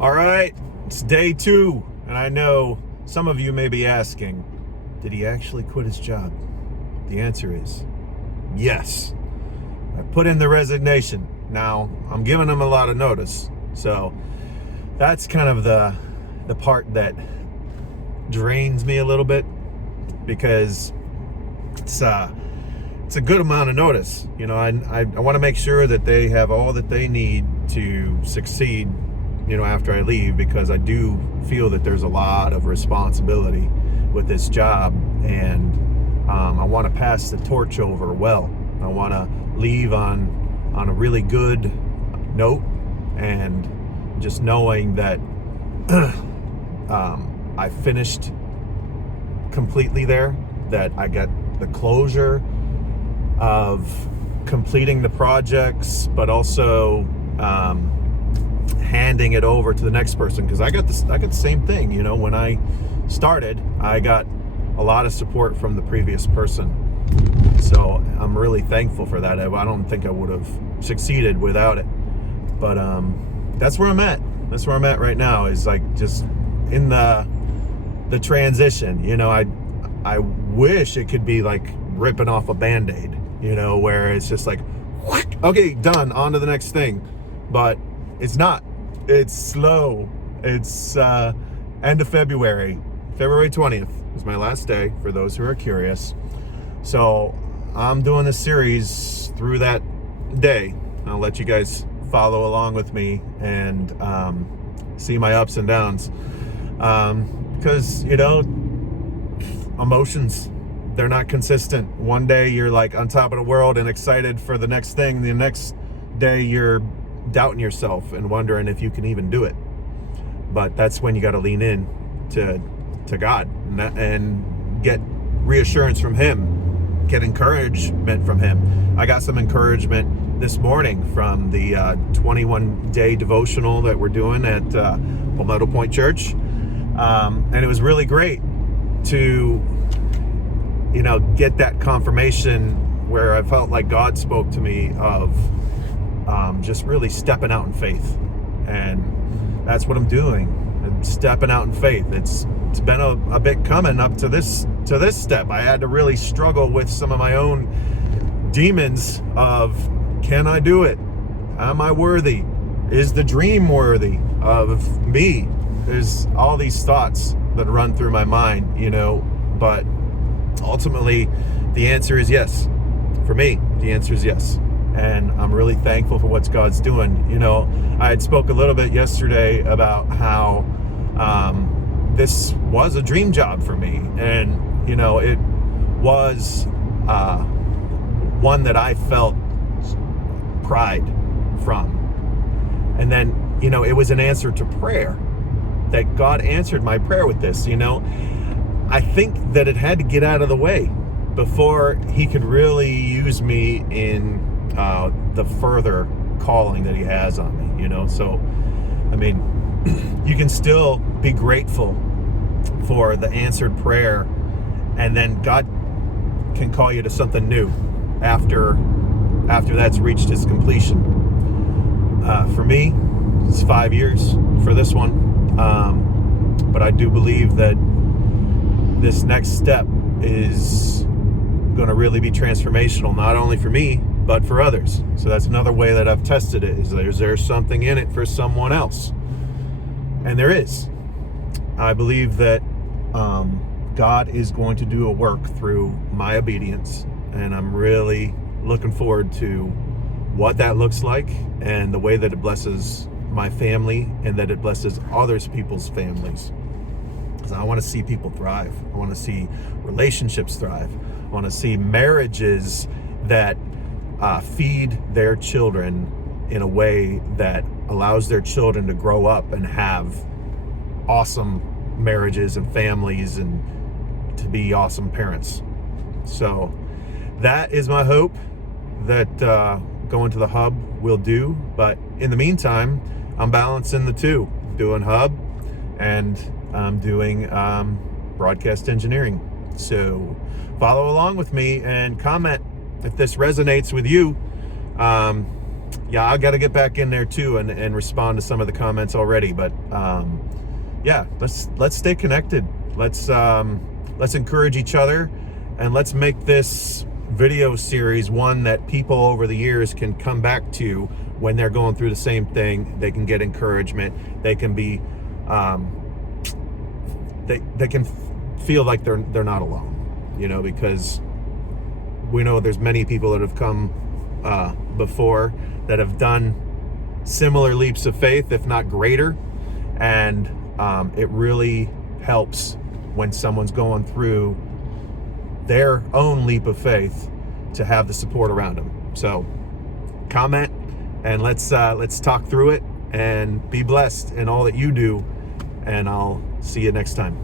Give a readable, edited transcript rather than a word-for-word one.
All right, it's day 2, and I know some of you may be asking, did he actually quit his job? The answer is yes. I put in the resignation. Now, I'm giving him a lot of notice, so that's kind of the part that drains me a little bit, because it's a good amount of notice. You know, I want to make sure that they have all that they need to succeed, you know, after I leave, because I do feel that there's a lot of responsibility with this job, and I want to pass the torch over well. I want to leave on a really good note, and just knowing that I finished completely there, that I got the closure of completing the projects, but also handing it over to the next person, because I got the same thing. You know, when I started, I got a lot of support from the previous person, so I'm really thankful for that. I don't think I would have succeeded without it, but that's where I'm at. That's where I'm at right now, is like just in the transition. You know, I wish it could be like ripping off a Band-Aid, you know, where it's just like, okay, done, on to the next thing. But it's not. It's slow. It's end of February 20th is my last day, for those who are curious. So I'm doing this series through that day. I'll let you guys follow along with me and see my ups and downs, because, you know, emotions, they're not consistent. One day you're like on top of the world and excited for the next thing. The next day you're doubting yourself and wondering if you can even do it. But that's when you got to lean in to God and get reassurance from Him, get encouragement from Him. I got some encouragement this morning from the 21-day devotional that we're doing at Palmetto Point Church, and it was really great to, you know, get that confirmation where I felt like God spoke to me of just really stepping out in faith. And that's what I'm doing. I'm stepping out in faith. It's been a bit coming up to this step. I had to really struggle with some of my own demons of, can I do it? Am I worthy? Is the dream worthy of me? There's all these thoughts that run through my mind, you know, but ultimately the answer is yes. For me, the answer is yes. And I'm really thankful for what God's doing. You know, I had spoke a little bit yesterday about how this was a dream job for me. And, you know, it was one that I felt pride from. And then, you know, it was an answer to prayer, that God answered my prayer with this. You know, I think that it had to get out of the way before He could really use me in the further calling that He has on me, you know. So, I mean, you can still be grateful for the answered prayer, and then God can call you to something new after that's reached its completion. For me, it's 5 years for this one, but I do believe that this next step is going to really be transformational, not only for me, but for others. So that's another way that I've tested it, is there something in it for someone else? And there is. I believe that God is going to do a work through my obedience, and I'm really looking forward to what that looks like, and the way that it blesses my family, and that it blesses others people's families. Because I want to see people thrive. I want to see relationships thrive. I want to see marriages that feed their children in a way that allows their children to grow up and have awesome marriages and families, and to be awesome parents. So that is my hope that going to the Hub will do. But in the meantime, I'm balancing the two, doing Hub and I'm doing broadcast engineering. So follow along with me and comment if this resonates with you. yeah, I got to get back in there too and respond to some of the comments already. But yeah, let's stay connected. Let's encourage each other, and let's make this video series one that people over the years can come back to when they're going through the same thing. They can get encouragement. They can be they can feel like they're not alone, you know, because we know there's many people that have come before that have done similar leaps of faith, if not greater, and it really helps when someone's going through their own leap of faith to have the support around them. So comment and let's talk through it, and be blessed in all that you do, and I'll see you next time.